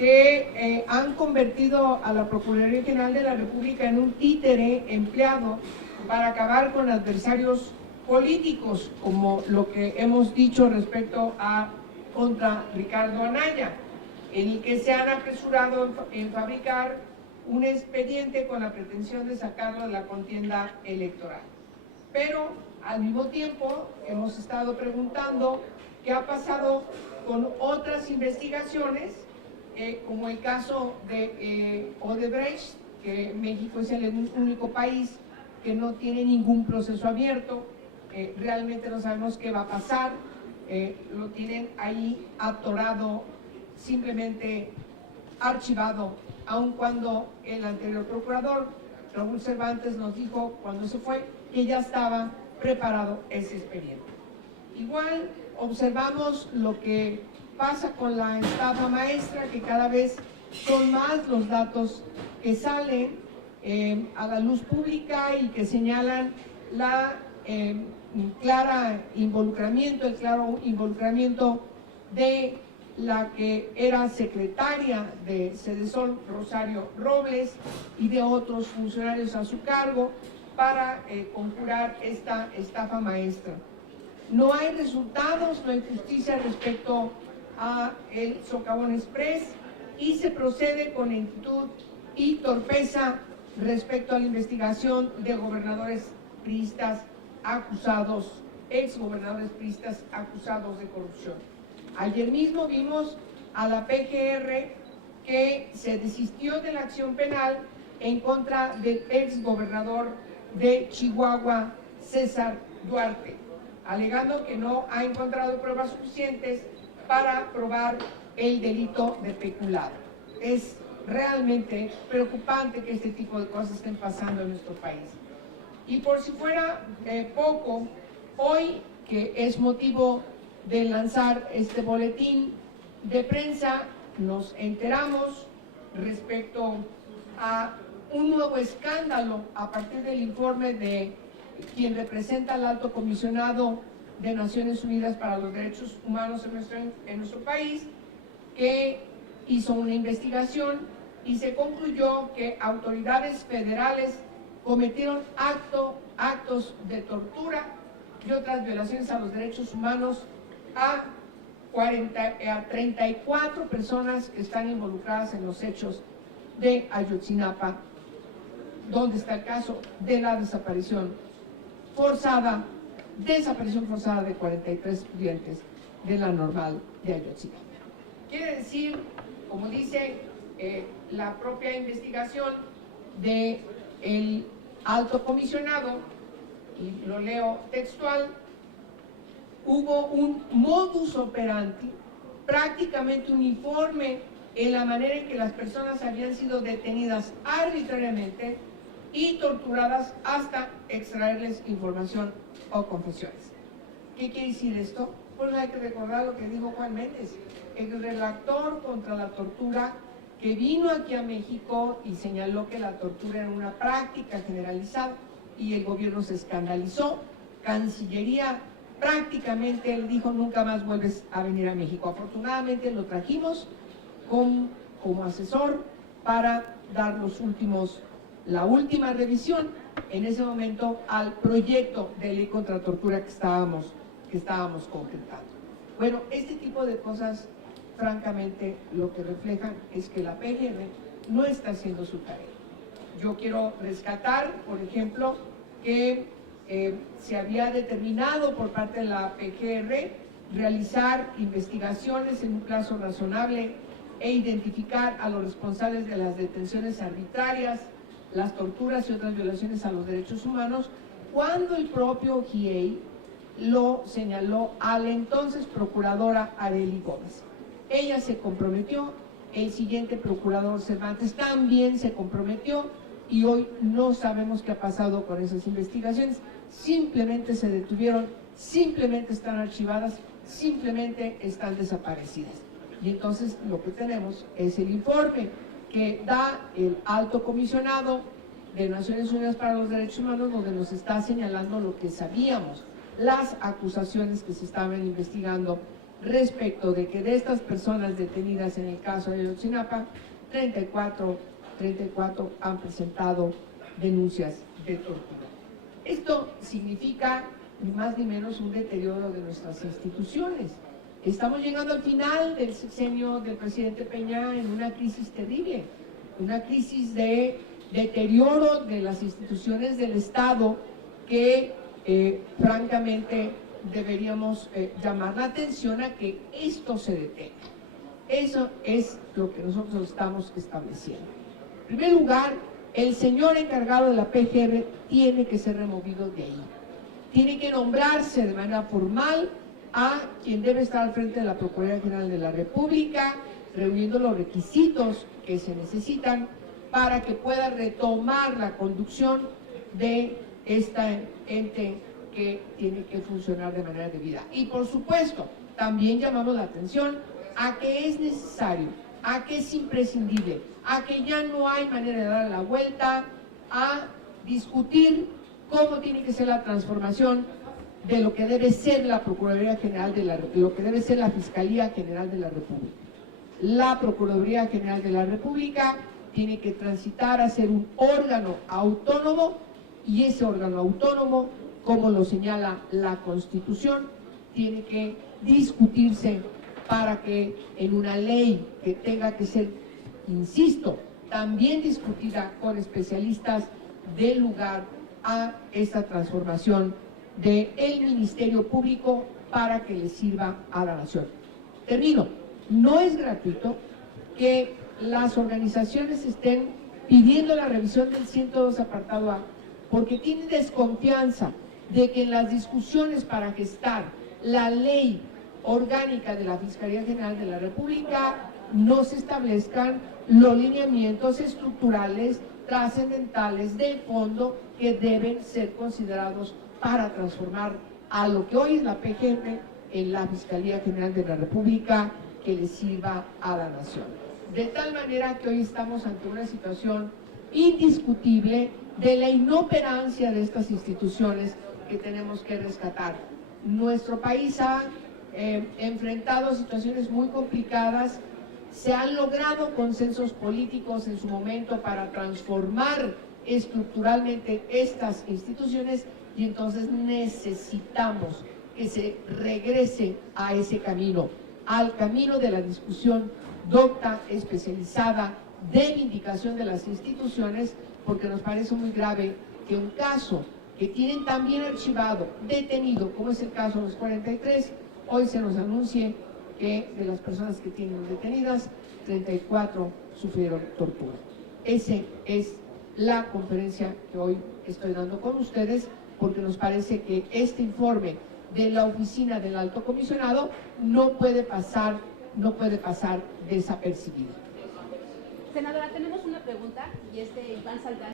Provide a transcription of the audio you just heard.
que han convertido a la Procuraduría General de la República en un títere empleado para acabar con adversarios políticos, como lo que hemos dicho respecto a contra Ricardo Anaya, en el que se han apresurado en fabricar un expediente con la pretensión de sacarlo de la contienda electoral. Pero al mismo tiempo hemos estado preguntando qué ha pasado con otras investigaciones, como el caso de Odebrecht, que México es el único país que no tiene ningún proceso abierto. Realmente no sabemos qué va a pasar, lo tienen ahí atorado, simplemente archivado, aun cuando el anterior procurador, Raúl Cervantes, nos dijo cuando se fue que ya estaba preparado ese expediente. Igual observamos lo que pasa con la estafa maestra, que cada vez son más los datos que salen a la luz pública y que señalan el claro involucramiento de la que era secretaria de Sedesol, Rosario Robles, y de otros funcionarios a su cargo para conjurar esta estafa maestra. No hay resultados, no hay justicia respecto a el Socavón Express, y se procede con lentitud y torpeza respecto a la investigación de gobernadores priistas acusados, exgobernadores priistas acusados de corrupción. Ayer mismo vimos a la PGR que se desistió de la acción penal en contra del exgobernador de Chihuahua, César Duarte, alegando que no ha encontrado pruebas suficientes para probar el delito de peculado. Es realmente preocupante que este tipo de cosas estén pasando en nuestro país. Y por si fuera poco, hoy, que es motivo de lanzar este boletín de prensa, nos enteramos respecto a un nuevo escándalo a partir del informe de quien representa al Alto Comisionado de Naciones Unidas para los Derechos Humanos en nuestro país, que hizo una investigación y se concluyó que autoridades federales cometieron actos de tortura y otras violaciones a los derechos humanos a 34 personas que están involucradas en los hechos de Ayotzinapa, donde está el caso de la desaparición forzada de 43 estudiantes de la Normal de Ayotzinapa. Quiere decir, como dice la propia investigación del Alto Comisionado, y lo leo textual, hubo un modus operandi prácticamente uniforme en la manera en que las personas habían sido detenidas arbitrariamente y torturadas hasta extraerles información o confesiones. ¿Qué quiere decir esto? Pues hay que recordar lo que dijo Juan Méndez, el relator contra la tortura, que vino aquí a México y señaló que la tortura era una práctica generalizada y el gobierno se escandalizó. Cancillería prácticamente él dijo: nunca más vuelves a venir a México. Afortunadamente lo trajimos como asesor para dar la última revisión en ese momento al proyecto de ley contra la tortura que estábamos concretando. Bueno, este tipo de cosas, francamente, lo que reflejan es que la PGR no está haciendo su tarea. Yo quiero rescatar, por ejemplo, que se había determinado por parte de la PGR realizar investigaciones en un plazo razonable e identificar a los responsables de las detenciones arbitrarias, las torturas y otras violaciones a los derechos humanos, cuando el propio GIEI lo señaló a la entonces procuradora Arely Gómez. Ella se comprometió, el siguiente procurador Cervantes también se comprometió, y hoy no sabemos qué ha pasado con esas investigaciones. Simplemente se detuvieron, simplemente están archivadas, simplemente están desaparecidas. Y entonces lo que tenemos es el informe que da el Alto Comisionado de Naciones Unidas para los Derechos Humanos, donde nos está señalando lo que sabíamos, las acusaciones que se estaban investigando respecto de que de estas personas detenidas en el caso de Ayotzinapa, 34 han presentado denuncias de tortura. Esto significa ni más ni menos un deterioro de nuestras instituciones. Estamos llegando al final del sexenio del presidente Peña en una crisis terrible, una crisis de deterioro de las instituciones del Estado que francamente deberíamos llamar la atención a que esto se detenga. Eso es lo que nosotros estamos estableciendo. En primer lugar, el señor encargado de la PGR tiene que ser removido de ahí. Tiene que nombrarse de manera formal a quien debe estar al frente de la Procuraduría General de la República, reuniendo los requisitos que se necesitan para que pueda retomar la conducción de este ente que tiene que funcionar de manera debida. Y por supuesto, también llamamos la atención a que es necesario, a que es imprescindible, a que ya no hay manera de dar la vuelta, a discutir cómo tiene que ser la transformación de lo que debe ser la Procuraduría General de lo que debe ser la Fiscalía General de la República. La Procuraduría General de la República tiene que transitar a ser un órgano autónomo, y ese órgano autónomo, como lo señala la Constitución, tiene que discutirse para que en una ley que tenga que ser, insisto, también discutida con especialistas, dé lugar a esta transformación del Ministerio Público para que le sirva a la nación. Termino. No es gratuito que las organizaciones estén pidiendo la revisión del 102 apartado A, porque tienen desconfianza de que en las discusiones para gestar la ley orgánica de la Fiscalía General de la República no se establezcan los lineamientos estructurales, trascendentales, de fondo, que deben ser considerados para transformar a lo que hoy es la PGR en la Fiscalía General de la República, que le sirva a la nación. De tal manera que hoy estamos ante una situación indiscutible de la inoperancia de estas instituciones que tenemos que rescatar. Nuestro país ha enfrentado situaciones muy complicadas, se han logrado consensos políticos en su momento para transformar estructuralmente estas instituciones, y entonces necesitamos que se regrese a ese camino, al camino de la discusión docta, especializada, de vindicación de las instituciones, porque nos parece muy grave que un caso que tienen también archivado, detenido, como es el caso de los 43, hoy se nos anuncie que de las personas que tienen detenidas, 34 sufrieron tortura. Esa es la conferencia que hoy estoy dando con ustedes, porque nos parece que este informe de la oficina del Alto Comisionado no puede pasar desapercibido. Senadora, tenemos una pregunta, y Iván Salgado.